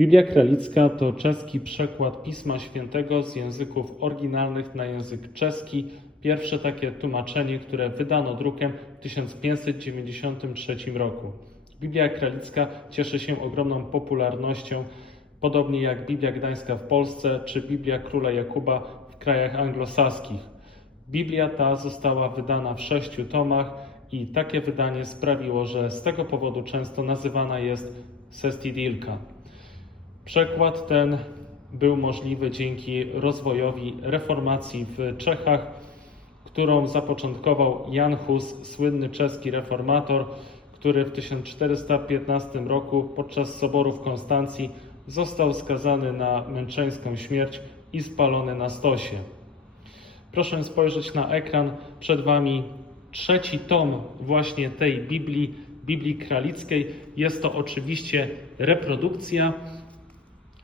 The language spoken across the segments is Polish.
Biblia Kralicka to czeski przekład Pisma Świętego z języków oryginalnych na język czeski. Pierwsze takie tłumaczenie, które wydano drukiem w 1593 roku. Biblia Kralicka cieszy się ogromną popularnością, podobnie jak Biblia Gdańska w Polsce czy Biblia Króla Jakuba w krajach anglosaskich. Biblia ta została wydana w sześciu tomach i takie wydanie sprawiło, że z tego powodu często nazywana jest Sestidilka. Przekład ten był możliwy dzięki rozwojowi reformacji w Czechach, którą zapoczątkował Jan Hus, słynny czeski reformator, który w 1415 roku podczas soboru w Konstancji został skazany na męczeńską śmierć i spalony na stosie. Proszę spojrzeć na ekran. Przed Wami trzeci tom właśnie tej Biblii, Biblii Kralickiej. Jest to oczywiście reprodukcja.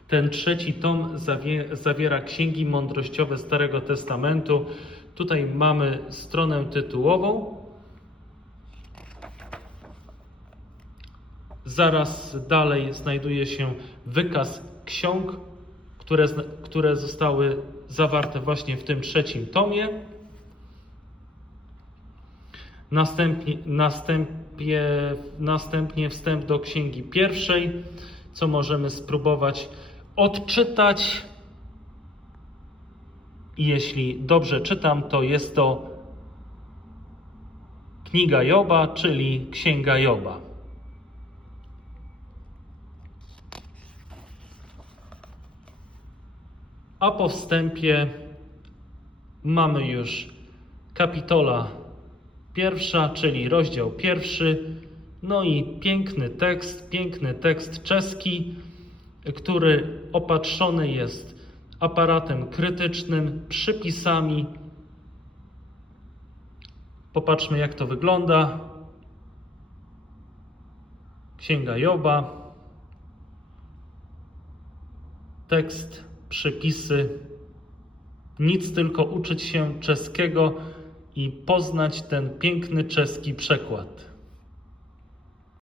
Ten trzeci tom zawie, zawiera księgi mądrościowe Starego Testamentu. Tutaj mamy stronę tytułową. Zaraz dalej znajduje się wykaz ksiąg, które, które zostały zawarte właśnie w tym trzecim tomie. Następnie, następnie, następnie wstęp do księgi pierwszej, co możemy spróbować odczytać. I jeśli dobrze czytam, to jest to Kniga Joba, czyli Księga Joba. A po wstępie mamy już kapitola pierwsza, czyli rozdział pierwszy. No i piękny tekst, piękny tekst czeski, który opatrzony jest aparatem krytycznym, przypisami. Popatrzmy, jak to wygląda. Księga Joba. Tekst, przypisy. Nic tylko uczyć się czeskiego i poznać ten piękny czeski przekład.